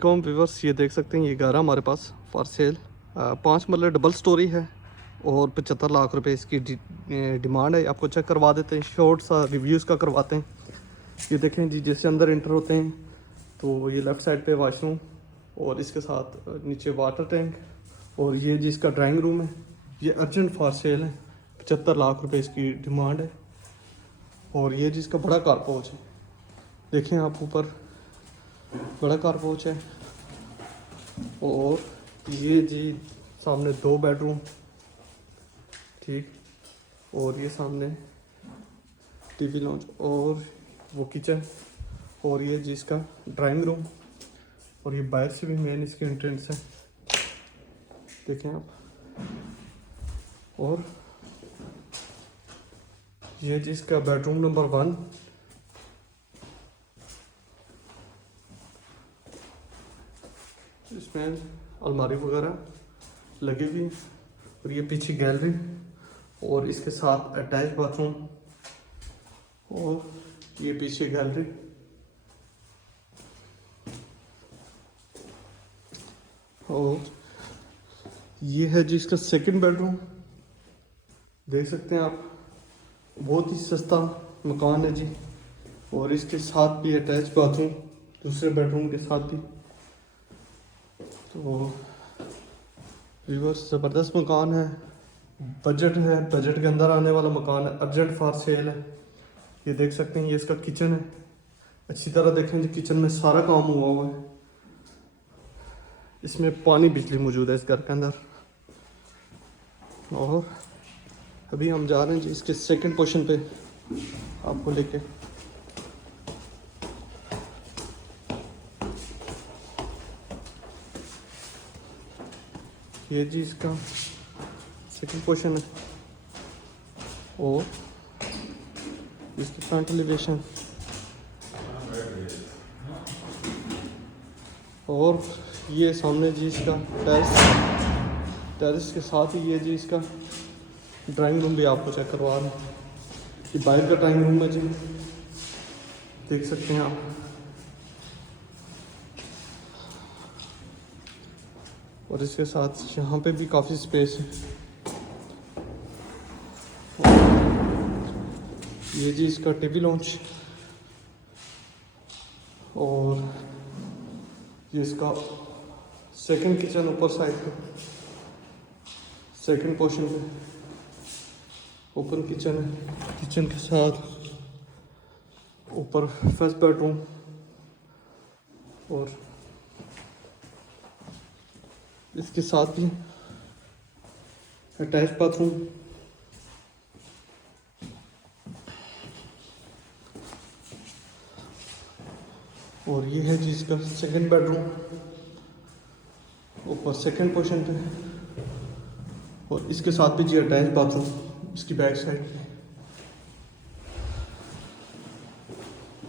Com viewers, ये देख सकते हैं ये घर हमारे पास फॉर सेल 5 मरला डबल स्टोरी है और 75 लाख रुपए इसकी डिमांड है। आपको चेक करवा देते हैं, शॉर्ट सा रिव्यूज़ का करवाते हैं। ये देखें जी, जैसे अंदर इंटर होते हैं तो ये लेफ़्ट साइड पे वॉशरूम और इसके साथ नीचे वाटर टैंक, और ये जी इसका ड्राइंग रूम है। ये अर्जेंट फॉर सेल है, 75 लाख रुपए इसकी डिमांड है। और ये जी इसका बड़ा कार पोच है, देखें आप ऊपर बड़ा कार पोच है। और ये जी सामने 2 बेडरूम, ठीक, और ये सामने टीवी लॉन्च और वो किचन, और ये जी इसका ड्राइंग रूम, और ये बाहर से भी मेन इसकी एंट्रेंस है, देखें आप। और ये जी इसका बेडरूम नंबर 1, इसमें अलमारी वगैरह लगी हुई, और ये पीछे गैलरी, और इसके साथ अटैच बाथरूम, और ये पीछे गैलरी। और ये है जी इसका सेकंड बेडरूम, देख सकते हैं आप, बहुत ही सस्ता मकान है जी। और इसके साथ भी अटैच बाथरूम दूसरे बेडरूम के साथ भी। तो व्यूअर्स, ज़बरदस्त मकान है, बजट है, बजट के अंदर आने वाला मकान है, अर्जेंट फॉर सेल है। ये देख सकते हैं, ये इसका किचन है, अच्छी तरह देखें जी, किचन में सारा काम हुआ है। इसमें पानी बिजली मौजूद है इस घर के अंदर। और अभी हम जा रहे हैं जी इसके सेकंड पोर्शन पे आपको लेके। ये जी इसका सेकंड पोर्शन है, और इसकी फ्रंट एलिवेशन, और ये सामने जी इसका टेरेस के साथ ही ये जी इसका ड्राइंग रूम भी आपको चेक करवा रहे हैं। ये बाहर का ड्राइंग रूम है जी, देख सकते हैं आप। और इसके साथ यहाँ पे भी काफ़ी स्पेस है। ये जी इसका टीवी लॉन्च, और ये इसका सेकंड किचन ऊपर साइड पे, सेकंड पोर्शन पे ओपन किचन है। किचन के साथ ऊपर फर्स्ट बेडरूम, और इसके साथ भी अटैच बाथरूम। और ये है जी इसका सेकंड बेडरूम, ऊपर सेकंड पोर्शन पे, और इसके साथ भी जी अटैच बाथरूम इसकी बैक साइड पे।